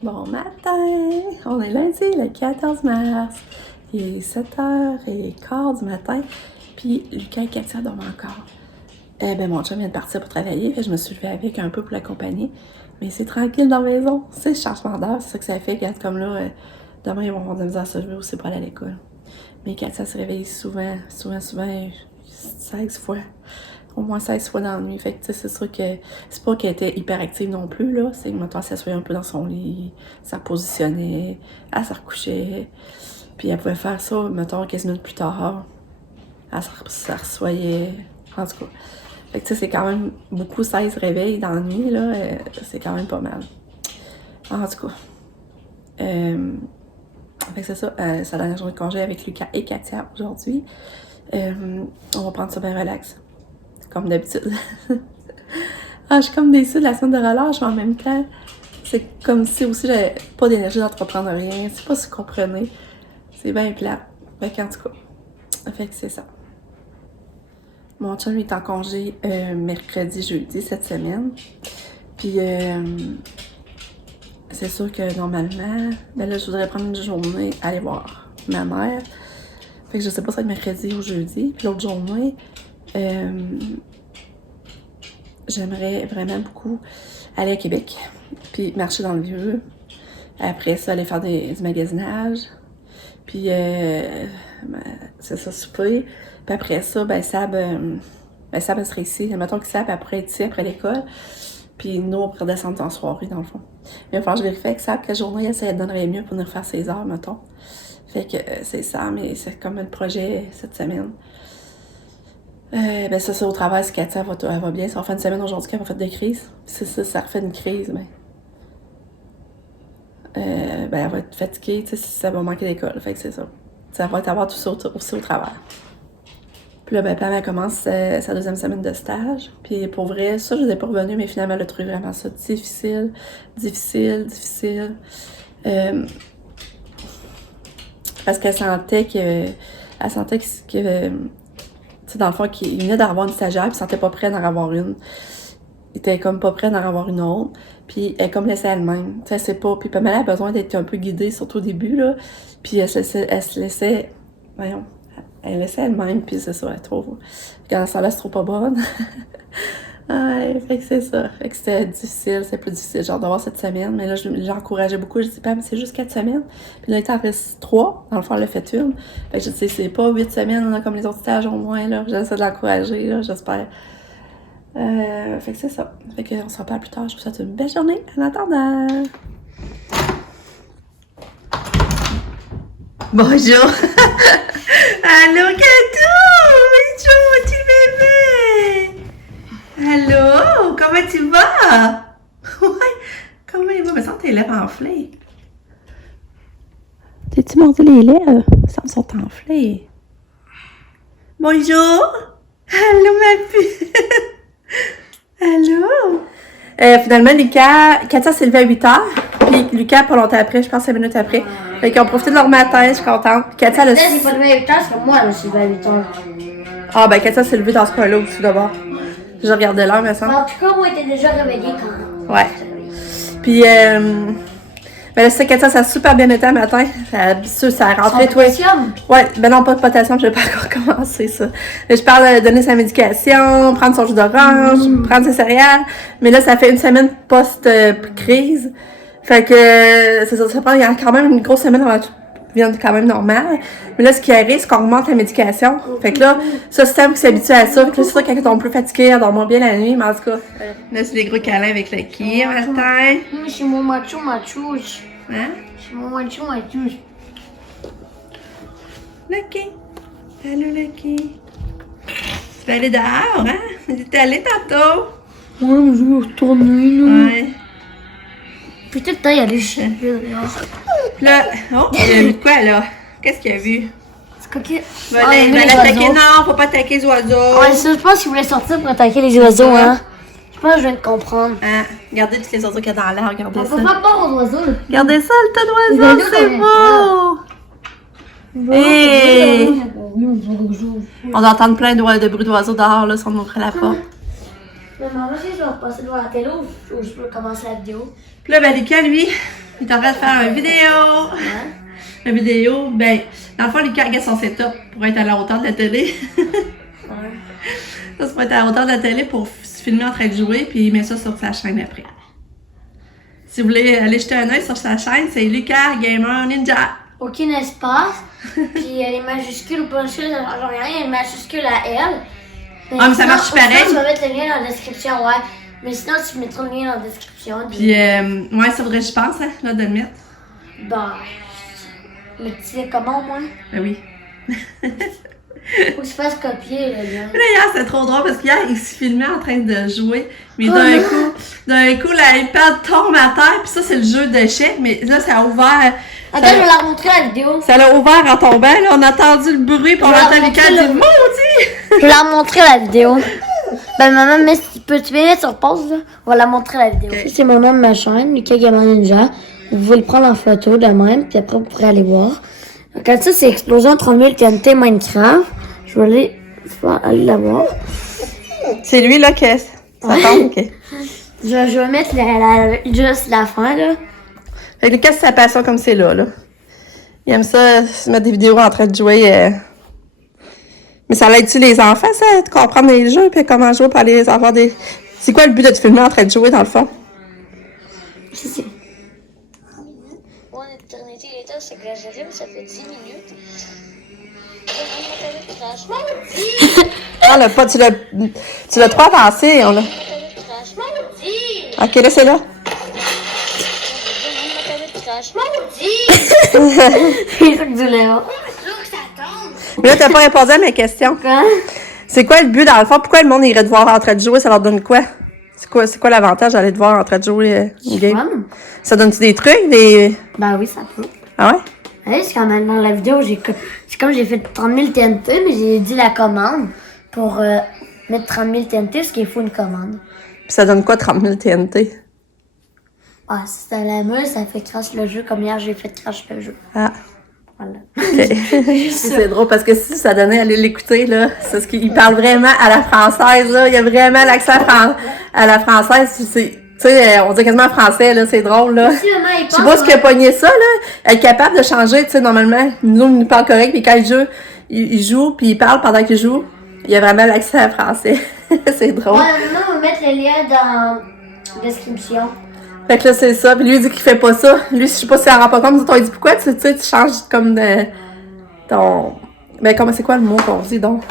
Bon matin! On est lundi, le 14 mars. Il est 7h15 du matin, puis Lucas et Katia dorment encore. Mon chum vient de partir pour travailler, fait que je me suis levée avec un peu pour l'accompagner. Mais c'est tranquille dans la maison. C'est le changement d'heure, c'est ça que ça fait. Regarde, comme là, demain, ils vont avoir de la misère à se lever aussi pour aller à l'école. Mais Katia se réveille souvent, 16 fois. Au moins 16 fois dans la nuit. Fait que, c'est sûr que c'est pas qu'elle était hyper active non plus, là. C'est que, mettons, elle s'assoyait un peu dans son lit, elle se repositionnait, elle se recouchait. Puis elle pouvait faire ça, mettons, 15 minutes plus tard. Elle se rassoyait. En tout cas. Fait que, c'est quand même beaucoup 16 réveils dans la nuit, là. C'est quand même pas mal. En tout cas. Fait que c'est ça. C'est la dernière journée de congé avec Lucas et Katia aujourd'hui. On va prendre ça bien relax. Comme d'habitude. Je suis comme déçue de la semaine de relâche, mais en même temps, c'est comme si aussi j'avais pas d'énergie d'entreprendre rien. C'est pas si vous comprenez. C'est bien plat. Fait qu'en tout cas, fait que c'est ça. Mon chum est en congé mercredi, jeudi cette semaine. Puis, c'est sûr que normalement, là, je voudrais prendre une journée à aller voir ma mère. Fait que je sais pas si ça va être mercredi ou jeudi. Puis l'autre journée, j'aimerais vraiment beaucoup aller à Québec, puis marcher dans le vieux. Après ça, aller faire du magasinage. Puis, c'est ça, souper. Puis après ça, Sab serait ici. Mettons que Sab, après être ici, après l'école. Puis nous, on pourrait descendre en soirée, dans le fond. Mais il va falloir que je vérifie avec Sab quelle journée ça donnerait mieux pour venir faire ses heures, mettons. Fait que c'est ça, mais c'est comme le projet cette semaine. Ça, au travail, si Katia elle va bien. Ça va faire une semaine aujourd'hui qu'elle va faire des crises. Si ça refait une crise, elle va être fatiguée, tu sais, ça va manquer d'école. Fait que c'est ça. Ça va être avoir tout ça aussi au travail. Puis là, Pam, elle commence sa deuxième semaine de stage. Puis pour vrai, ça, je n'ai pas revenu, mais finalement, elle a trouvé vraiment ça difficile. Parce qu'elle sentait que tu sais, dans le fond, qu'il venait d'avoir une stagiaire, puis il sentait pas prêt d'en avoir une. Il était comme pas prêt d'en avoir une autre. Puis elle est comme laissée elle-même. Tu sais, elle sait pas. Puis Pamela a besoin d'être un peu guidée, surtout au début, là. Puis elle se laissait. Voyons. Elle laissait elle-même, puis c'est ça, elle trouve. Quand ça laisse trop pas bonne. Ouais, fait que c'est ça. Fait que c'était difficile, c'est plus difficile, genre d'avoir cette semaine. Mais là, j'encourageais beaucoup. Je dis, Pam, c'est juste 4 semaines. Puis là, il en reste 3. Dans le fond, elle a fait une. Fait que je dis, c'est pas 8 semaines, là, comme les autres stages au moins, là. J'essaie de l'encourager, là, j'espère. Fait que c'est ça. Fait qu'on se reparle plus tard. Je vous souhaite une belle journée en attendant. Bonjour! Allô, Katou! Bonjour, mon petit bébé! Allô? Comment tu vas? Ouais, comment il va? Me semble tes lèvres enflées. T'es-tu mordu les lèvres? Ça me sont enflées. Bonjour! Allô, ma puce! Allô? Finalement, Katia s'est levée à 8h, puis Lucas, pas longtemps après, je pense 5 minutes après. Fait qu'ils ont profité de leur matin, je suis contente. Katia, elle s'est pas levée à 8h, c'est que moi, je me suis levée à 8h. Katia s'est levée dans ce coin-là aussi d'abord. Je regardais l'heure, me semble. En tout cas, moi, j'étais déjà réveillée quand. Ouais. Puis, là, c'est Katia, ça a super bien été le matin. Ça a rentré, toi. Potassium? Ouais, non, pas de potassium, je vais pas encore commencer ça. Mais je parle de donner sa médication, prendre son jus d'orange, prendre ses céréales. Mais là, ça fait une semaine post-crise. Fait que, c'est ça, il y a quand même une grosse semaine avant tout devient quand même normal. Mais là, ce qui arrive, c'est qu'on augmente la médication. Fait que là, ça, c'est Sam qui s'habitue à ça. Fait que là, c'est sûr qu'elle tombe plus fatiguée, elle dort moins bien la nuit, mais en tout cas. Là, c'est des gros câlins avec le qui matin. C'est mon macho. Hein? C'est mon macho. Lucky. Allô, Lucky. Tu vas aller dehors, hein? T'es allé tantôt. Ouais, mais je vais retourner, là. Ouais. Peut-être que y aller chez Puis là, oh, il a vu quoi, là? Qu'est-ce qu'il a vu? C'est coquet. Va l'attaquer. Non, faut pas attaquer les oiseaux. Ouais, ça, je pense qu'il voulait sortir pour attaquer les oiseaux, hein. Je pense que je viens de comprendre. Hein? Regardez tous les oiseaux qu'il y a dans l'air, regardez On ça. peut pas peur aux oiseaux, là. Regardez ça, le tas Les d'oiseaux, oiseaux, c'est beau! Hey! On doit entendre plein de bruits d'oiseaux dehors, là, si on ouvrait la porte. Mais maman, si je vais repasser devant la télé ou je peux commencer la vidéo. Puis là, Lucas, lui, Il est en train de faire une vidéo. Une vidéo, ben, dans le fond, Lucas regarde son setup pour être à la hauteur de la télé. Ça, c'est pour être à la hauteur de la télé pour se filmer en train de jouer, puis il met ça sur sa chaîne après. Si vous voulez aller jeter un œil sur sa chaîne, c'est Lucas Gamer Ninja. Aucun espace. Puis les majuscules ou pas majuscules, ça change rien. Les majuscules à elle. Ah, mais ça marche pareil. Sinon, tu vas mettre le lien dans la description, ouais. Mais sinon, tu mettras le lien dans la description. Puis, ouais, ça faudrait, je pense, hein, là, de le mettre. Ben, mais tu sais comment, moi? Ben oui. Faut que je fasse copier le lien. Là, hier, c'était trop drôle parce qu'hier, il se filmait en train de jouer. Mais d'un coup, l'iPad tombe à terre. Puis ça, c'est le jeu d'échecs. Mais là, ça a ouvert. Attends, je vais la montrer la vidéo. Ça l'a ouvert en tombant. Là, on a entendu le bruit. Puis on a entendu Lucas dire maudit! Je vais la montrer la vidéo. Ben, maman, mais peux-tu mettre sur pause, là? On va la montrer la vidéo. Okay. C'est mon nom de ma chaîne, Lucas Gamer Ninja. Vous pouvez le prendre en photo de même, puis après, vous pourrez aller voir. Quand ça, c'est Explosion 30 000 TNT Minecraft. Je vais aller la voir. C'est lui, là, que ça tombe, ok. Je vais mettre juste la fin, là. Fait que Lucas, c'est sa passion comme c'est là. Il aime ça, se mettre des vidéos en train de jouer. Mais ça l'aide-tu les enfants, ça, de comprendre les jeux, puis comment jouer pour aller avoir des... C'est quoi le but de te filmer en train de jouer, dans le fond? C'est Mon éternité, il est temps, c'est que j'allume, ça fait 10 minutes. Ah, là, pas, tu l'as trop avancé, on l'a... Ok, là, c'est là. ça que tu voulais voir. Mais là, t'as pas répondu à mes questions. Quoi? C'est quoi le but, dans le fond? Pourquoi le monde irait te voir en train de jouer? Ça leur donne quoi? C'est quoi l'avantage d'aller te voir en train de jouer une game? Ça donne-tu des trucs? Ben oui, ça peut. Ah ouais? Ouais, c'est quand même dans la vidéo, c'est comme j'ai fait 30 000 TNT, mais j'ai dit la commande pour mettre 30 000 TNT, ce qu'il faut une commande. Puis ça donne quoi, 30 000 TNT? Ah, si c'est à la meule, ça fait crash le jeu, comme hier j'ai fait crash le jeu. Ah. Voilà. Okay. C'est drôle parce que si ça donnait à aller l'écouter, là, c'est ce qu'il parle vraiment à la française, là. Il y a vraiment l'accent à la française. Tu sais, on dit quasiment français, là. C'est drôle, là. Si, maman, Je sais pas ce qui a pogné ça, là. Être capable de changer, tu sais, normalement. Nous, on nous parle correct, puis quand il joue, puis il parle pendant qu'il joue, il y a vraiment l'accent français. C'est drôle. Ouais, maman, on va mettre le lien dans la description. Fait que là, c'est ça. Puis lui, il dit qu'il fait pas ça. Lui, je sais pas s'il en rend pas compte. On lui dit pourquoi tu changes comme de ton... Ben, comment, c'est quoi le mot qu'on dit, donc?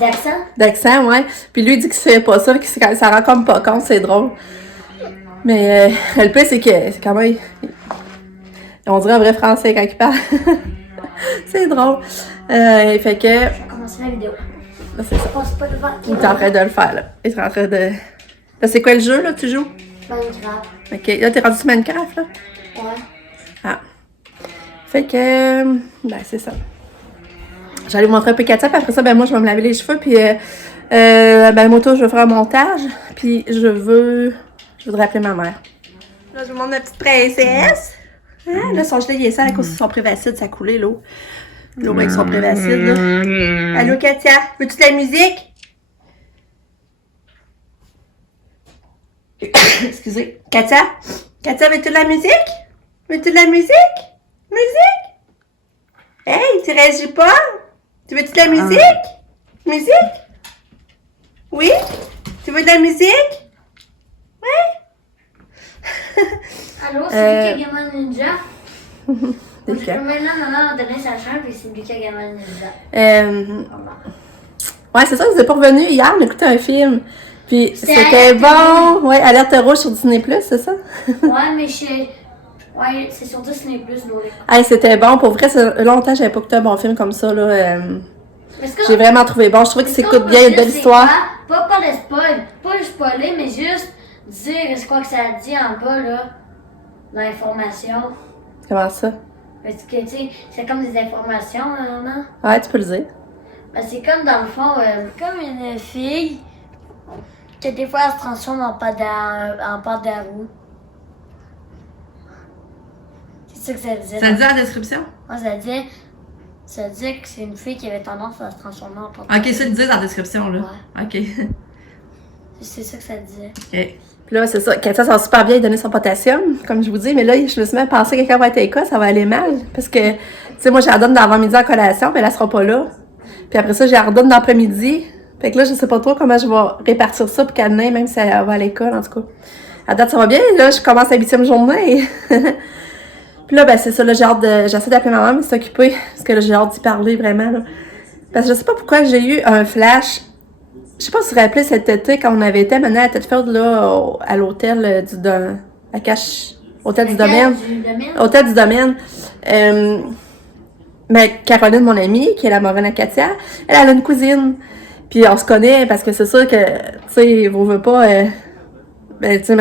D'accent? D'accent, ouais. Puis lui, il dit qu'il fait pas ça, qu'il ça rend comme pas compte. C'est drôle. Mais le pire, c'est que c'est quand même... On dirait un vrai français quand il parle. C'est drôle. Fait que... Je vais commencer la vidéo. Là, c'est ça. Je pense pas le voir. Il est en train de le faire, là. Il est en train de... Là, c'est quoi le jeu, là, tu joues? Minecraft. Ok. Là, t'es rendu sur Minecraft, là? Ouais. Ah. Fait que... Ben, c'est ça. J'allais vous montrer un peu Katia, puis après ça, ben moi, je vais me laver les cheveux, puis... ben, moto, je vais faire un montage, puis je voudrais appeler ma mère. Là, je vous montre ma petite princesse. Hein? Là, son gilet, il est sale à cause de son prévacide, ça a coulé, l'eau. L'eau avec son prévacide, là. Allô, Katia? Veux-tu de la musique? Excusez. Katia? Katia, veux-tu de la musique? Veux-tu de la musique? Musique? Hey, tu réagis pas? Tu veux-tu de la musique? Musique? Oui? Tu veux de la musique? Oui? Allô, c'est Lucas Gamer Ninja. Lucas. Maintenant, maman m'a donné sa chaîne, puis c'est Lucas Gamer Ninja. Ouais, c'est ça, vous êtes pas revenu hier, on écoutait un film. Puis c'était Alerte bon. Ouais, Alerte rouge sur Disney+, c'est ça? Ouais, mais ouais, c'est sur Disney+, nous. Hey, c'était bon. Pour vrai, c'est longtemps que j'avais pas écouté un bon film comme ça, là. Est-ce que- J'ai vraiment trouvé bon. Je trouvais que est-ce s'écoute qu'on bien, peut une belle juste histoire. Pas de spoil, pas le spoiler, mais juste dire ce quoi que ça dit en bas, là, dans l'information. Comment ça? Parce que, tu sais, c'est comme des informations, là, non? Ouais, tu peux le dire. Ben, c'est comme, dans le fond, comme une fille que des fois, elle se transforme en pâte à roue. C'est ça que ça disait. Ça le dit en description? Ouais, ça dit que c'est une fille qui avait tendance à se transformer en pâte à Ok, ça le dit dans la description, là. Ouais. Ok. C'est ça que ça disait. Ok. Puis là, c'est ça. Katia, ça va super bien donner son potassium, comme je vous dis. Mais là, je me suis même pensé que quelqu'un va être à l'école, ça va aller mal. Parce que, tu sais, moi, j'ai la donne d'avant-midi en collation, mais elle sera pas là. Puis après ça, j'ai la redonne d'après-midi. Fait que là, je sais pas trop comment je vais répartir ça pour qu'elle n'ait, même si elle va à l'école, en tout cas. À date, ça va bien. Là, je commence la 8e journée. Puis là, ben, c'est ça. Là, j'essaie d'appeler ma maman, mais c'est occupée. Parce que là, j'ai hâte d'y parler, vraiment, là. Parce que je sais pas pourquoi j'ai eu un flash. Je sais pas si vous vous rappelez cet été, quand on avait été maintenant à Thetford, là, à l'hôtel à Cache, hôtel du domaine. Hôtel du domaine. Mais Caroline, mon amie, qui est la marraine à Katia, elle a une cousine. Puis on se connaît parce que c'est sûr que, tu sais, vous veut pas, ben, tu sais,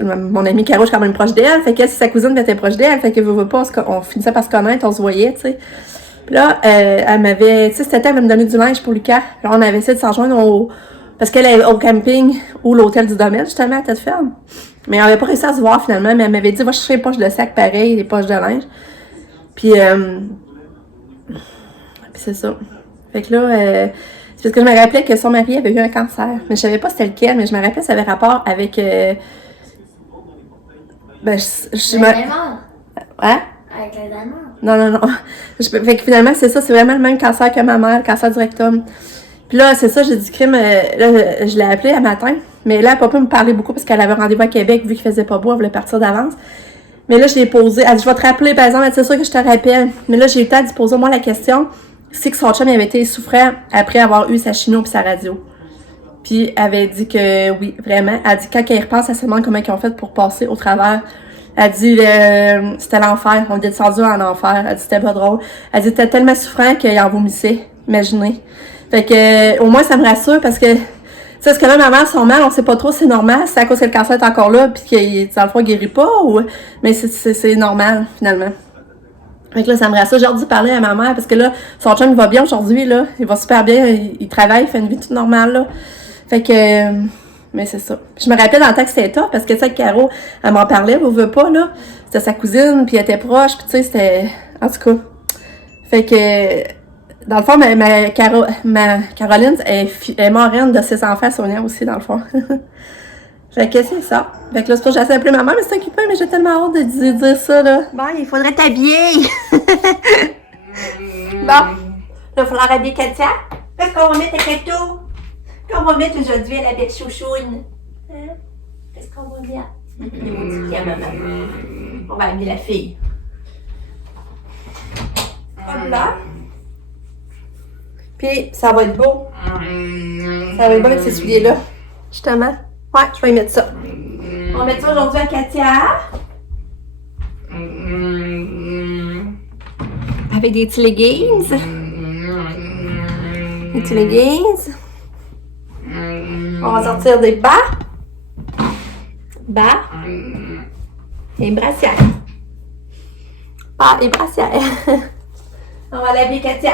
mon amie Caro, je suis quand même proche d'elle. Fait que si sa cousine était proche d'elle, fait que vous veut pas, on finissait par se connaître, on se voyait, tu sais. Puis là, elle m'avait, tu sais, cet été, elle m'avait donné du linge pour Lucas. Là, on avait essayé de s'en joindre parce qu'elle est au camping ou l'hôtel du domaine, justement, à Tête-Ferme. Mais on n'avait pas réussi à se voir, finalement. Mais elle m'avait dit, va chercher les poches de sac pareil, les poches de linge. Puis c'est ça. Fait que là, c'est parce que je me rappelais que son mari avait eu un cancer. Mais je savais pas c'était lequel, mais je me rappelais que ça avait rapport avec... ben, je me... Ouais? Avec la dame. Non. Fait que finalement, c'est ça, c'est vraiment le même cancer que ma mère, le cancer du rectum. Puis là, c'est ça, j'ai dit crime, là, je l'ai appelée un matin, mais là, elle n'a pas pu me parler beaucoup parce qu'elle avait rendez-vous à Québec, vu qu'il faisait pas beau, elle voulait partir d'avance. Mais là, je l'ai posé, elle dit, je vais te rappeler, par exemple, c'est sûr que je te rappelle. Mais là, j'ai eu le temps d'y poser moi la question, c'est que son chum avait été souffrant après avoir eu sa chino puis sa radio. Puis elle avait dit que oui, vraiment. Elle dit quand elle y repense, elle se demande comment ils ont fait pour passer au travers. Elle dit c'était l'enfer, on était descendu en enfer. Elle dit c'était pas drôle. Elle dit c'était tellement souffrant qu'il en vomissait, imaginez. Fait que au moins ça me rassure parce que tu sais, ce que là, ma mère, son mal, on sait pas trop si c'est normal, c'est à cause que le cancer est encore là, puis qu'il, dans le fond, il guérit pas, ou... Mais c'est normal, finalement. Fait que là, ça me rassure. J'ai hâte d'y parler à ma mère, parce que là, son chum, il va bien aujourd'hui, là. Il va super bien, il travaille, il fait une vie toute normale, là. Fait que... mais c'est ça. Puis je me rappelle dans le temps que c'était top, parce que, tu sais, Caro, elle m'en parlait, vous veut pas, là. C'était sa cousine, puis elle était proche, puis tu sais, c'était... En tout cas. Fait que... Dans le fond, ma Caroline est marraine de ses enfants, Sonia aussi, dans le fond. Fait que c'est ça. Fait que là, c'est pour que j'essaie d'appeler maman, mais c'est occupé, mais j'ai tellement hâte de dire ça, là. Bon, il faudrait t'habiller. Bon, là, il va falloir habiller Katia. Qu'est-ce qu'on va mettre à Kato? Qu'est-ce qu'on va mettre aujourd'hui à la bête chouchoune? Hein? Qu'est-ce qu'on va mettre? Les maudits pieds à maman. On va habiller la fille. Hop là. Puis, ça va être beau. Ça va être beau avec ces souliers-là. Justement. Ouais, je vais y mettre ça. On va mettre ça aujourd'hui à Katia. Avec des petits leggings. Des petits leggings. On va sortir des bas. Bas. Et brassière. Bas et brassière. On va l'habiller Katia.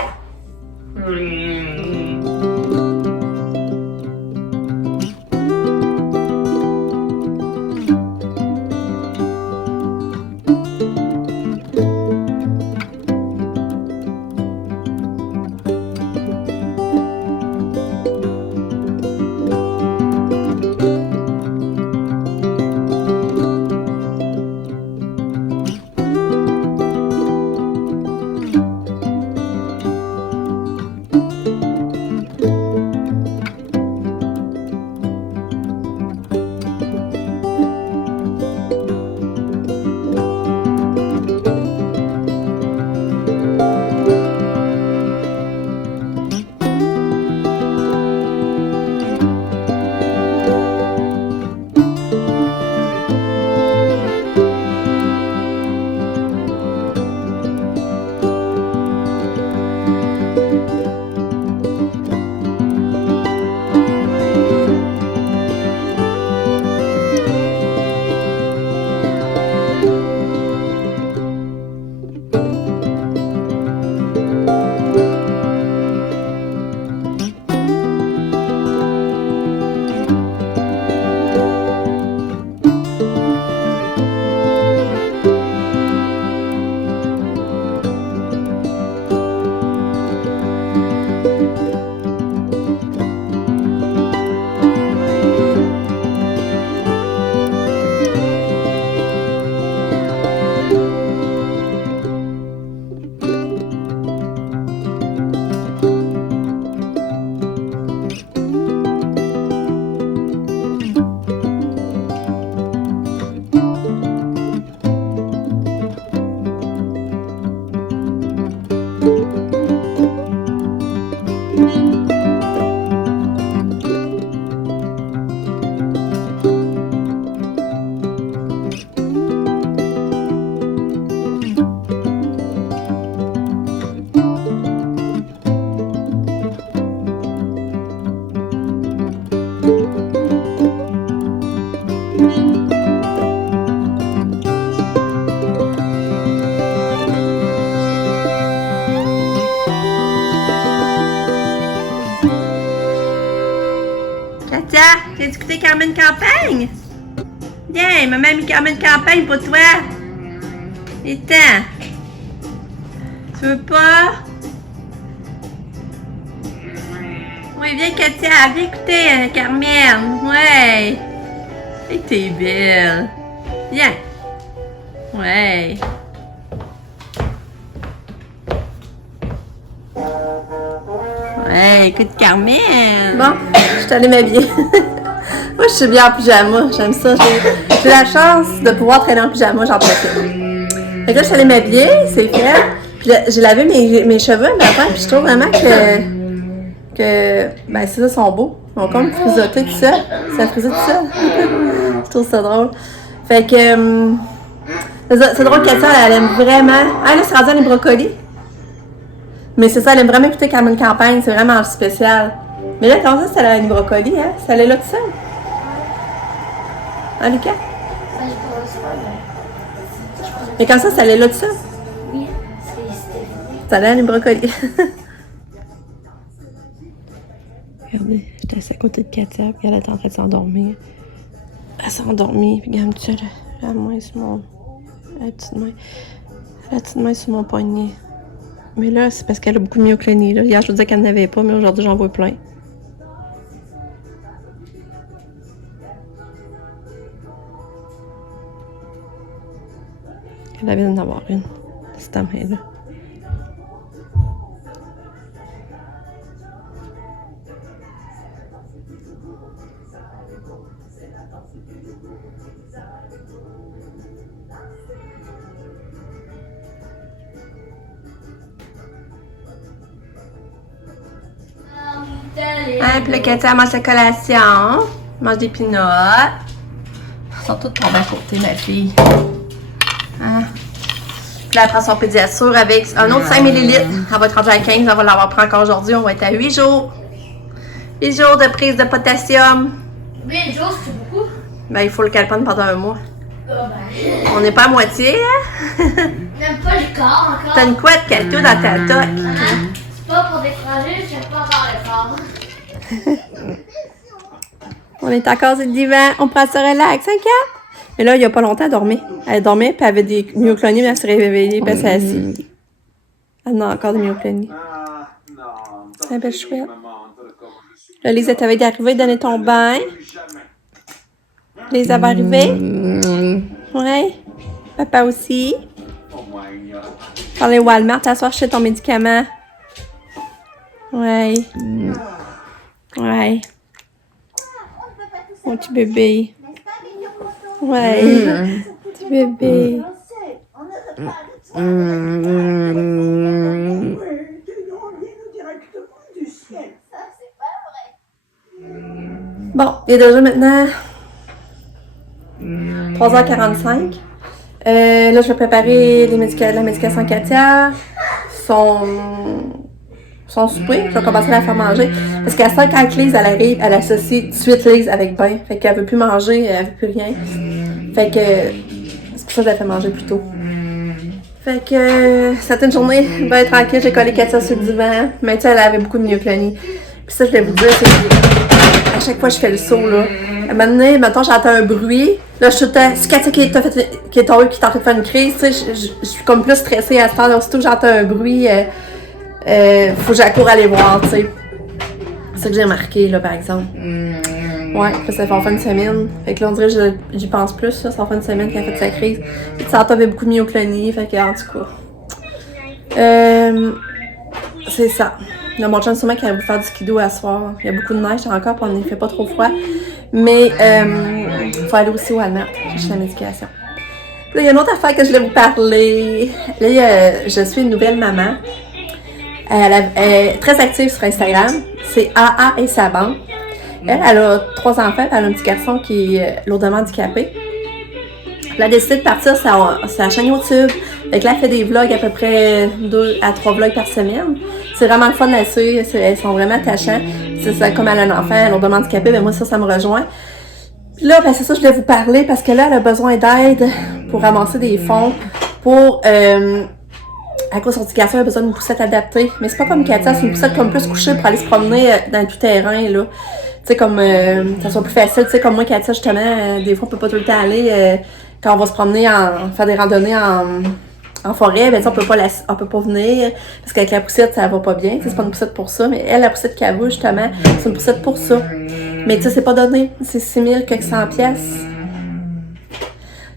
goûter Carmen Campagne? Viens, maman a mis Carmen Campagne pour toi. Attends. Tu veux pas? Oui, viens Katia, viens écouter Carmen. Ouais. Et t'es belle. Viens. Ouais. Ouais, écoute Carmen. Bon, je suis allée m'habiller. Moi, je suis bien en pyjama. J'aime ça. J'ai la chance de pouvoir traîner en pyjama. J'en profite. Fait que là, je suis allée m'habiller. C'est fait. Puis là, j'ai lavé mes cheveux un matin. Puis je trouve vraiment que ben, c'est ça, sont beaux. Ils ont comme frisoté tout ça. Ça frisé tout ça. Je trouve ça drôle. Fait que... c'est drôle qu'elle elle aime vraiment... Ah, là, c'est rendu les brocolis. Mais c'est ça, elle aime vraiment écouter Carmen Campagne. C'est vraiment spécial. Mais là, comment ça, c'est la brocoli, hein? Ça allait là tout seul. Hein, Lucas? Mais comme ça allait là tout seul. Oui, Ça allait à les brocolis. Regardez, j'étais assise à côté de Katia, puis elle était en train de s'endormir. Elle s'est endormie, puis regarde, tu sais, la main sur mon... La petite main sur mon poignet. Mais là, c'est parce qu'elle a beaucoup de myoclonie. Là. Hier, je vous disais qu'elle n'en avait pas, mais aujourd'hui, j'en vois plein. Elle avait d'en avoir une, cette main-là. Hein, puis là, Katia mange sa collation. Mange des peanuts. Ils sont toutes tombées à côté, ma fille. Hein? Puis là, elle prend son pédiasure avec un autre 5 ml. Elle va être rendue à 15. Elle va l'avoir pris encore aujourd'hui. On va être à 8 jours. 8 jours de prise de potassium. 8 jours, c'est beaucoup? Ben, il faut le calpane pendant un mois. Oh, ben. On n'est pas à moitié, hein? Même pas le corps encore. T'as une couette calto dans ta toque. C'est pas pour décourager, je fais pas encore l'effort. On est encore sur le divan. On prend ça relax, hein, Kat? Mais là, il n'y a pas longtemps, elle dormait. Elle dormait, puis elle avait des myoclonies, mais elle s'est réveillée, puis elle s'est assise. Elle a encore des myoclonies. C'est un bel chouette. Là, Lisa, t'avais d'arriver, donner ton bain. Lisa va arriver. Ouais. Papa aussi. Par les Walmart, t'asseoir chez ton médicament. Ouais. Ouais. Mon petit bébé. Ouais. Petit bébé. Bon, il est déjà maintenant 3h45. Là, je vais préparer la médication Katia. Son souper, je vais commencer à la faire manger. Parce qu'à 5 quand Lise, elle arrive, elle associe tout de suite Lise avec bain. Fait qu'elle veut plus manger, elle veut plus rien. Fait que c'est pour ça que je la fais manger plus tôt. Fait que c'était une journée bien tranquille. J'ai collé Katia sur le divan. Mais tu sais, elle avait beaucoup de myoclonie. Puis ça, je voulais vous dire, c'est que à chaque fois que je fais le saut, là, à un moment donné, mettons, j'entends un bruit. Là, je suis tout le temps, c'est Katia qui est tombée, qui est en train de faire une crise. Tu sais, je suis comme plus stressée à ce temps-là. Aussitôt que j'entends un bruit, faut que j'accours aller voir, tu sais. C'est ça que j'ai remarqué, là, par exemple. Ouais, ça fait en fin de semaine. Fait que là, on dirait que j'y pense plus, là. C'est en fin de semaine qu'elle a fait sa crise. Puis ça avait beaucoup de myoclonie, fait que, en tout cas. C'est ça. Là, mon chum, sûrement qu'il va faire du skido à soir. Il y a beaucoup de neige encore, puis on ne fait pas trop froid. Mais, il faut aller aussi au Walmart, chercher la médication. Là, il y a une autre affaire que je voulais vous parler. Là, je suis une nouvelle maman. Elle est très active sur Instagram. C'est AA et sa bande. Elle a 3 enfants, puis elle a un petit garçon qui est lourdement handicapé. Puis elle a décidé de partir sa chaîne YouTube. Fait que là, elle fait des vlogs à peu près 2 à 3 vlogs par semaine. C'est vraiment le fun à suivre. Elles sont vraiment attachants. C'est comme elle a un enfant lourdement handicapé, ben moi, ça me rejoint. Puis là, ben c'est ça que je voulais vous parler parce que là, elle a besoin d'aide pour ramasser des fonds pour... à cause de son handicap, elle a besoin d'une poussette adaptée. Mais c'est pas comme Katia, c'est une poussette comme plus couchée pour aller se promener dans tout terrain, là. sais, comme ça soit plus facile, tu sais, comme moi, Katia, justement, des fois, on peut pas tout le temps aller, quand on va se promener, faire des randonnées en forêt, ben, on peut pas venir, parce qu'avec la poussette, ça va pas bien, c'est pas une poussette pour ça, mais elle, la poussette qu'elle veut, justement, c'est une poussette pour ça. Mais tu sais, c'est pas donné, c'est 6 100 pièces.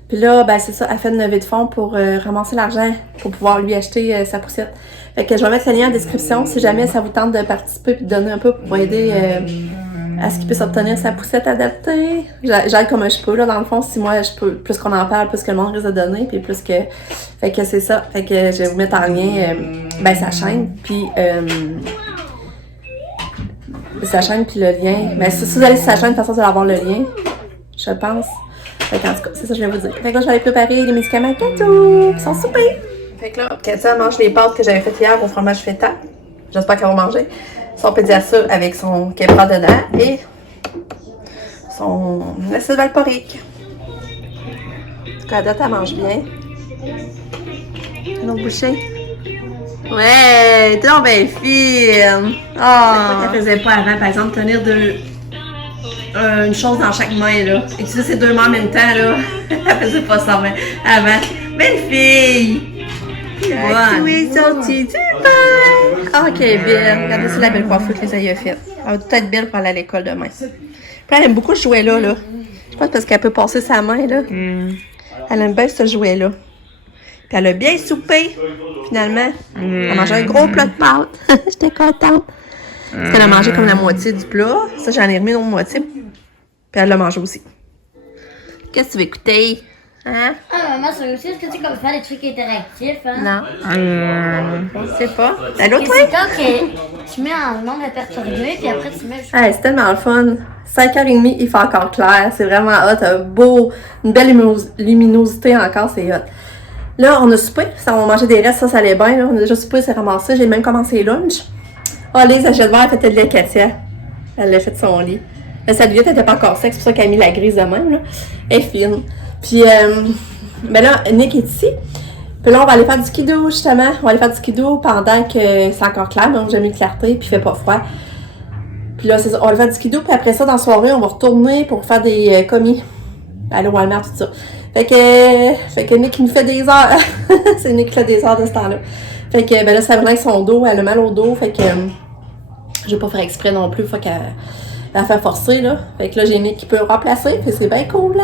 Puis là, ben, c'est ça, elle fait une levée de fonds pour ramasser l'argent, pour pouvoir lui acheter sa poussette. Fait que je vais mettre le lien en description, si jamais ça vous tente de participer et de donner un peu pour aider à ce qu'il puisse obtenir sa poussette adaptée. J'aide comme je peux, là, dans le fond, si moi, je peux, plus qu'on en parle, plus que le monde risque de donner, puis plus que... Fait que c'est ça. Fait que je vais vous mettre en lien, ben, sa chaîne, puis... sa chaîne, puis le lien. Mais si vous allez sur sa chaîne, de toute façon, vous allez avoir le lien, je pense. Fait qu'en tout cas, c'est ça que je vais vous dire. Fait que là, je vais aller préparer les médicaments Kato, qui sont super. Fait que là, Katia mange les pâtes que j'avais faites hier au fromage feta. J'espère qu'elle va manger. Son pédiasure avec son kebra dedans et son acide valporique. En tout cas, à date, elle mange bien. Un autre bouchée. Ouais, t'es donc bien fine. Oh, qu'elle faisait pas avant, par exemple, tenir une chose dans chaque main, là. Utiliser ces deux mains en même temps, là. Elle faisait pas ça avant. Belle fille! Oui, sortie du bain! Ah, ok, belle. Regardez, c'est la belle coiffure que les aïeux a faite. Elle va peut-être belle pour aller à l'école demain. Puis elle aime beaucoup ce jouet-là, là. Je pense parce qu'elle peut passer sa main, là. Elle aime bien ce jouet-là. Puis elle a bien soupé, finalement. Elle a mangé un gros plat de pâtes. J'étais contente. Parce qu'elle a mangé comme la moitié du plat. Ça, j'en ai remis une autre moitié. Puis elle l'a mangé aussi. Qu'est-ce que tu veux écouter? Hein? Ah, maman, c'est aussi, est-ce que tu sais comme faire des trucs interactifs, hein? Non. Je sais pas. Ben, l'autre, C'est quand que tu mets en monde répertorié, puis après tu mets... hey, c'est tellement le fun. 5h30, il fait encore clair. C'est vraiment hot. Un beau, une belle luminosité encore, c'est hot. Là, on a soupé. Ça, on mangeait des restes, ça allait bien. Là. On a déjà soupé, c'est ramassé. J'ai même commencé lunch. Ah, Lise, elle jette vert, elle fait de lait Katia. Elle l'a fait de son lit. Sa serviette n'était pas encore sec, c'est pour ça qu'elle a mis la grise de même. Là. Elle est fine. Puis, ben là, Nick est ici. Puis là, on va aller faire du skidoo, justement. On va aller faire du skidoo pendant que c'est encore clair. Donc, j'ai mis de clarté, puis il fait pas froid. Puis là, c'est ça. On va aller faire du skidoo, puis après ça, dans la soirée, on va retourner pour faire des commis. Aller au Walmart, tout ça. Fait que Nick nous fait des heures. C'est Nick qui fait des heures de ce temps-là. Fait que, ben là, Sabrina avec son dos, elle a mal au dos. Fait que, je vais pas faire exprès non plus. Faut qu'elle la fait forcer, là. Fait que là, j'ai Nick qui peut remplacer. Puis c'est bien cool, là.